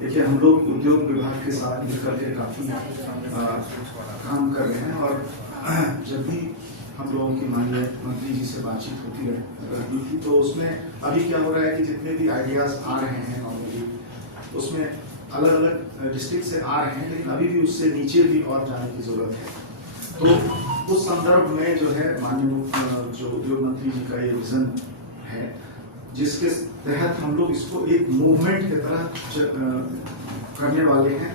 देखिए, हम लोग उद्योग विभाग के साथ मिलकर के काफ़ी काम कर रहे हैं और जब भी हम लोगों की माननीय मंत्री जी से बातचीत होती है तो उसमें अभी क्या हो रहा है कि जितने भी आइडियाज आ रहे हैं नॉर्मली उसमें अलग अलग डिस्ट्रिक्ट से आ रहे हैं, लेकिन अभी भी उससे नीचे भी और जाने की जरूरत है। तो उस संदर्भ में जो है माननीय जो उद्योग मंत्री जी का ये विजन है, जिसके तहत हम लोग इसको एक मूवमेंट की तरह करने वाले हैं।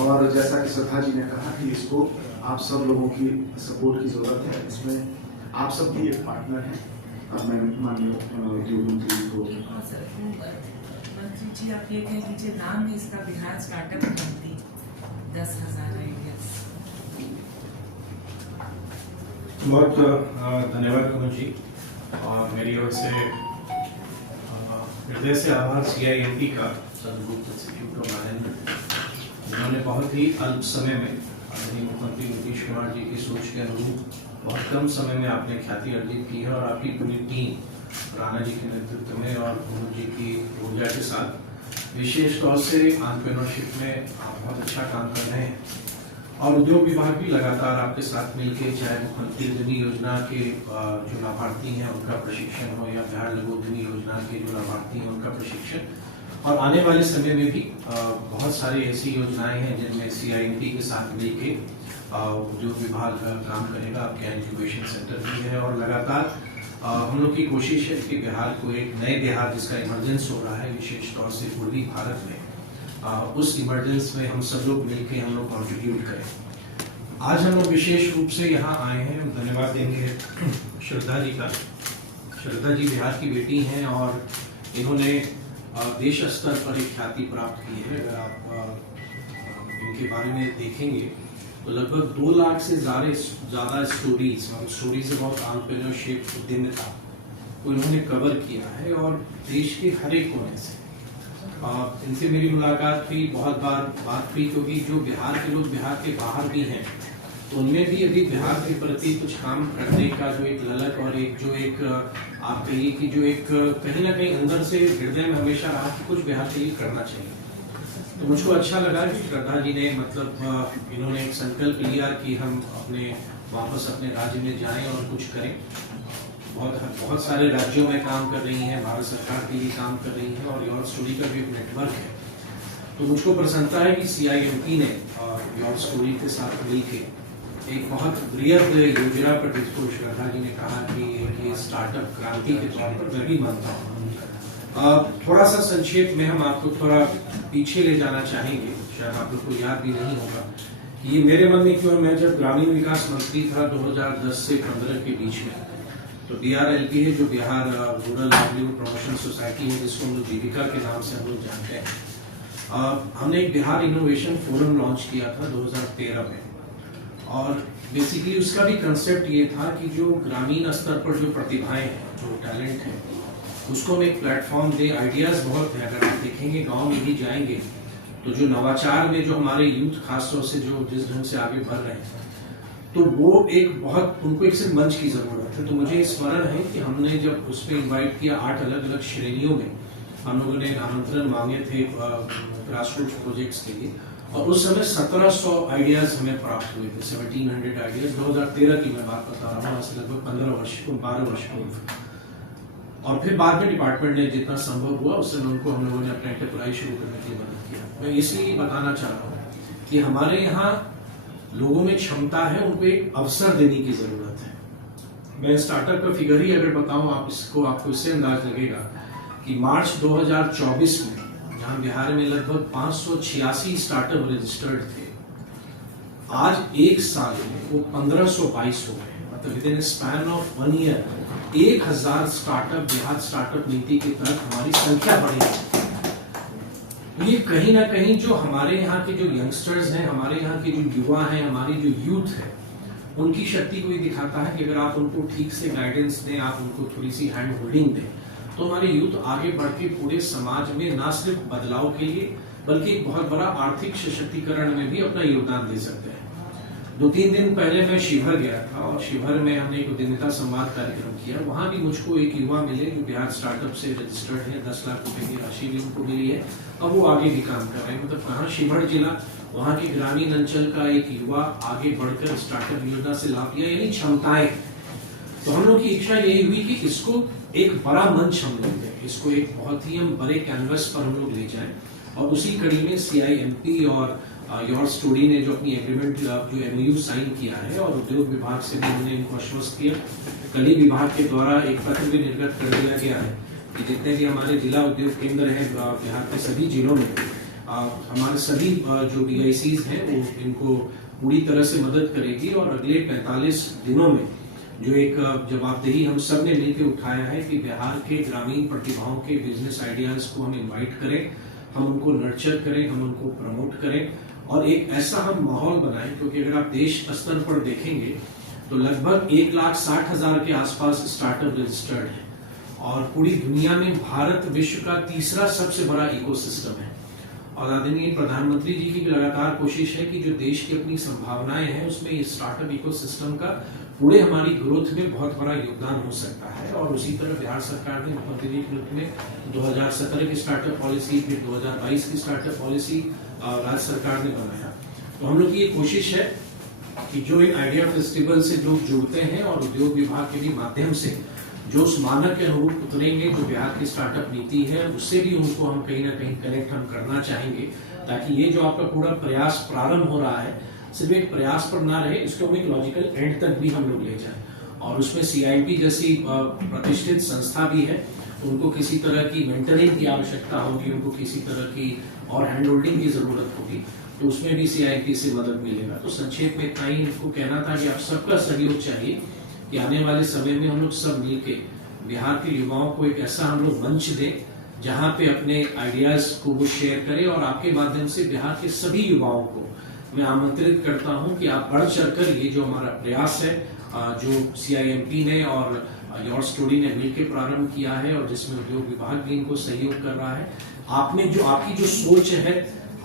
और जैसा कि श्रद्धा जी ने कहा कि इसको आप सब लोगों की सपोर्ट की जरूरत है, इसमें आप सब भी एक पार्टनर हैं। मैं माननीय उद्योग मंत्री को मंत्री जी आप ये कह दीजिए, नाम है इसका बिहार स्टार्टअप मंत्री, 10,000 आइडियाज। बहुत धन्यवाद कमल जी, और मेरी ओर से हृदय से आभार CIMT का सदगुप्त इंस्टीट्यूट ऑफ मैनेजमेंट, जिन्होंने बहुत ही अल्प समय में आदरणीय मुख्यमंत्री नीतीश कुमार जी की सोच के अनुरूप बहुत कम समय में आपने ख्याति अर्जित की है। और आपकी पूरी टीम राणा जी के नेतृत्व में और कुमुद जी की ऊर्जा के साथ विशेष तौर से एंटरप्रेन्योरशिप में आप बहुत अच्छा काम कर रहे हैं। और उद्योग विभाग भी लगातार आपके साथ मिलकर, चाहे मुख्यमंत्री उद्यमी योजना के जो लाभार्थी हैं उनका प्रशिक्षण हो या बिहार लघु उद्यमी योजना के जो लाभार्थी हैं उनका प्रशिक्षण, और आने वाले समय में भी बहुत सारी ऐसी योजनाएं हैं जिनमें CIMT के साथ मिलकर उद्योग विभाग काम करेगा। आपके इंक्यूबेशन सेंटर भी है और लगातार हम लोग की कोशिश है कि बिहार को एक नए बिहार जिसका इमरजेंस हो रहा है, विशेष तौर से पूर्वी भारत में, उस इमरजेंस में हम सब लोग मिलकर हम लोग कॉन्ट्रीब्यूट करें। आज हम लोग विशेष रूप से यहाँ आए हैं, धन्यवाद देंगे श्रद्धा जी का। श्रद्धा जी बिहार की बेटी हैं और इन्होंने देश स्तर पर एक ख्याति प्राप्त की है। अगर आप इनके बारे में देखेंगे तो लगभग 2 लाख से ज़्यादा स्टोरीज अबाउट एंटरप्रेन्योरशिप, उद्यमिता को इन्होंने कवर किया है और देश के हर एक कोने से। इनसे मेरी मुलाकात हुई, बहुत बार बात हुई, क्योंकि जो बिहार के लोग बिहार के बाहर भी हैं तो उनमें भी अभी बिहार के प्रति कुछ काम करने का जो एक ललक और एक जो एक आप कहिए कि जो एक कहीं ना कहीं अंदर से हृदय में हमेशा रहा कि कुछ बिहार के लिए करना चाहिए। तो मुझको अच्छा लगा कि श्रद्धा जी ने इन्होंने एक संकल्प लिया कि हम वापस अपने राज्य में जाएं और कुछ करें। बहुत सारे राज्यों में काम कर रही हैं, भारत सरकार के लिए काम कर रही हैं और योर स्टोरी का भी एक नेटवर्क है। तो मुझको प्रसन्नता है कि CIMT ने योर स्टोरी के साथ मिलकर एक बहुत बृहद योजना पर, जिसको श्रद्धा जी ने कहा कि ये स्टार्टअप क्रांति के तौर पर मैं भी मानता हूँ। थोड़ा सा संक्षेप में हम आपको थोड़ा पीछे ले जाना चाहेंगे, शायद आप लोग को याद भी नहीं होगा कि ये मेरे मन में क्यों। मैं जब ग्रामीण विकास मंत्री था 2010 से 15 के बीच में, तो BRLP है जो Bihar rural livelihood promotion society है, जिसको हम लोग जीविका के नाम से हम लोग जानते हैं। हमने एक बिहार इनोवेशन फोरम लॉन्च किया था 2013 में, और बेसिकली उसका भी कंसेप्ट ये था कि जो ग्रामीण स्तर पर जो प्रतिभाएं हैं, जो टैलेंट है, उसको हम एक प्लेटफॉर्म दे। आइडियाज बहुत है, अगर आप देखेंगे गांव में भी जाएंगे तो जो नवाचार में जो हमारे यूथ खासतौर से जो जिस ढंग से आगे बढ़ रहे हैं, तो वो एक बहुत उनको एक सिर्फ मंच की जरूरत है। तो मुझे स्मरण है कि हमने जब उस पर इन्वाइट किया 8 अलग अलग श्रेणियों में हम लोगों ने आमंत्रण मांगे थे ग्रासरूट्स प्रोजेक्ट्स के लिए, और उस समय 1700 आइडियाज हमें प्राप्त हुए थे, 1700 आइडियाज। 2013 की मैं बात बता रहा हूँ, लगभग 12 वर्ष पूर्व। और फिर बाद में डिपार्टमेंट ने जितना संभव हुआ उस समय उनको हम लोगों ने अपना एंटरप्राइज शुरू करने की मदद किया। मैं इसलिए बताना चाह रहा हूँ कि हमारे यहाँ लोगों में क्षमता है, उनको एक अवसर देने की जरूरत है। मैं स्टार्टअप का फिगर ही अगर बताऊं आपको इससे अंदाज लगेगा कि मार्च 2024 में जहां बिहार में लगभग 586 स्टार्टअप रजिस्टर्ड थे, आज एक साल में वो 1522 हो गए। मतलब with in span of 1 year 1000 startup Bihar startup नीति के तहत हमारी संख्या बढ़ी। ये कहीं ना कहीं जो हमारे यहाँ के जो यंगस्टर्स हैं, हमारे यहाँ के जो युवा हैं, हमारी जो यूथ है, उनकी शक्ति को ये दिखाता है कि अगर आप उनको ठीक से गाइडेंस दें, आप उनको थोड़ी सी हैंड होल्डिंग दें, तो हमारे यूथ आगे बढ़ के पूरे समाज में न सिर्फ बदलाव के लिए बल्कि एक बहुत बड़ा आर्थिक सशक्तिकरण में भी अपना योगदान दे सकते हैं। 2-3 दिन पहले मैं शिवहर गया था और शिवहर में हमने एक उद्यमिता संवाद कार्यक्रम किया। वहां भी मुझको एक युवा मिले जो बिहार स्टार्टअप से रजिस्टर्ड है, 10 लाख रुपए की राशि भी उनको मिली है और वो आगे भी काम कर रहे हैं। मतलब कहाँ शिवहर जिला, वहाँ के ग्रामीण अंचल का एक युवा आगे बढ़कर स्टार्टअप योजना से लाभ लिया, यानी क्षमताएं। तो हम लोग की इच्छा यही हुई कि इसको एक बड़ा मंच हम लोग दें, इसको एक बहुत ही हम बड़े कैनवस पर हम लोग ले जाएं और उसी कड़ी में CIMP और योर स्टोरी ने जो अपनी एग्रीमेंट जो MOU साइन किया है और उद्योग विभाग से भी हमने इनको आश्वस्त किया। कल ही विभाग के द्वारा एक पत्र भी निर्गत कर दिया गया है कि जितने भी हमारे जिला उद्योग केंद्र हैं बिहार के सभी जिलों में हमारे सभी जो BICs हैं वो इनको पूरी तरह से मदद करेगी और अगले 45 दिनों में जो एक जवाबदेही हम सब ने मिलकर उठाया है कि बिहार के ग्रामीण प्रतिभाओं के बिजनेस आइडियाज को हम इनवाइट करें, हम उनको नर्चर करें, हम उनको प्रमोट करें और एक ऐसा हम माहौल बनाएं। क्योंकि अगर आप देश स्तर पर देखेंगे तो लगभग 1,60,000 के आसपास स्टार्टअप रजिस्टर्ड है और पूरी दुनिया में भारत विश्व का तीसरा सबसे बड़ा इकोसिस्टम है। और आदरणीय प्रधानमंत्री जी की भी लगातार कोशिश है कि जो देश की अपनी संभावनाएं हैं उसमें ये स्टार्टअप इकोसिस्टम का पूरे हमारी ग्रोथ में बहुत बड़ा योगदान हो सकता है। और उसी तरह बिहार सरकार ने मुख्यमंत्री जी के रूप में 2017 की स्टार्टअप पॉलिसी, फिर 2022 की स्टार्टअप पॉलिसी राज्य सरकार ने बनाया। तो हम लोग की ये कोशिश है कि जो एक आइडिया फेस्टिवल से लोग जुड़ते हैं और उद्योग विभाग के भी माध्यम से जो उस मानक के अनुरूप उतरेंगे जो बिहार की स्टार्टअप नीति है, उससे भी उनको हम कहीं ना कहीं कनेक्ट हम करना चाहेंगे, ताकि ये जो आपका पूरा प्रयास प्रारंभ हो रहा है सिर्फ एक प्रयास पर ना रहे, इसको हम एक लॉजिकल एंड तक भी हम लोग ले जाएं। और उसमें CIMP जैसी प्रतिष्ठित संस्था भी है, उनको किसी तरह की मेंटरिंग की आवश्यकता होगी, उनको किसी तरह की और हैंड होल्डिंग की जरूरत होगी, तो उसमें भी CIMP से मदद मिलेगा। तो संक्षेप में इतना ही इनको कहना था कि आप सबका सहयोग चाहिए कि आने वाले समय में हम लोग सब मिलके बिहार के युवाओं को एक ऐसा हम लोग मंच दें जहां पे अपने आइडियाज को वो शेयर करें। और आपके माध्यम से बिहार के सभी युवाओं को मैं आमंत्रित करता हूं कि आप बढ़ चढ़कर ये जो हमारा प्रयास है जो CIMP ने और योर स्टोरी ने मिलकर प्रारंभ किया है और जिसमें उद्योग विभाग भी इनको सहयोग कर रहा है, आपने जो आपकी जो सोच है,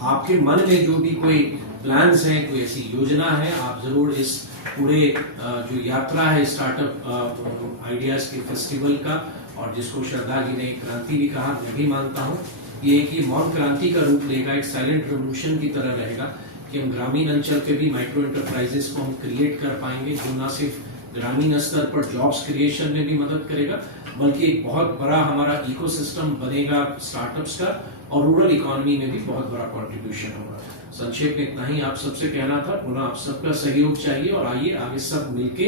आपके मन में जो भी कोई प्लान्स हैं, कोई ऐसी योजना है, आप जरूर इस पूरे जो यात्रा है स्टार्टअप आइडियाज के फेस्टिवल का, और जिसको श्रद्धा जी ने क्रांति भी कहा, मैं भी मानता हूँ ये एक मौन क्रांति का रूप लेगा, एक साइलेंट रेवोल्यूशन की तरह रहेगा कि हम ग्रामीण अंचल के भी माइक्रो एंटरप्राइजेस को हम क्रिएट कर पाएंगे, जो ना सिर्फ ग्रामीण स्तर पर जॉब्स क्रिएशन में भी मदद करेगा बल्कि एक बहुत बड़ा हमारा इकोसिस्टम बनेगा स्टार्टअप्स का, और रूरल इकोनॉमी में भी बहुत बड़ा कंट्रीब्यूशन होगा। संक्षेप में इतना ही आप सबसे कहना था, पुनः आप सबका सहयोग चाहिए और आइए आगे सब मिलके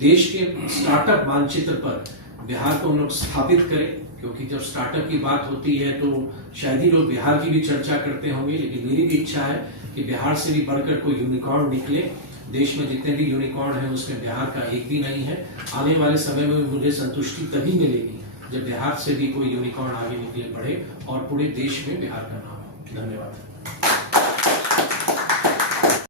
देश के स्टार्टअप मानचित्र पर बिहार को हम लोग स्थापित करें। क्योंकि जब स्टार्टअप की बात होती है तो शायद ही लोग बिहार की भी चर्चा करते होंगे, लेकिन मेरी भी इच्छा है कि बिहार से भी बढ़कर कोई यूनिकॉर्न निकले। देश में जितने भी यूनिकॉर्न हैं उसमें बिहार का एक भी नहीं है। आने वाले समय में मुझे संतुष्टि तभी मिलेगी जब बिहार से भी कोई यूनिकॉर्न आगे निकले बढ़े और पूरे देश में बिहार का नाम हो। धन्यवाद।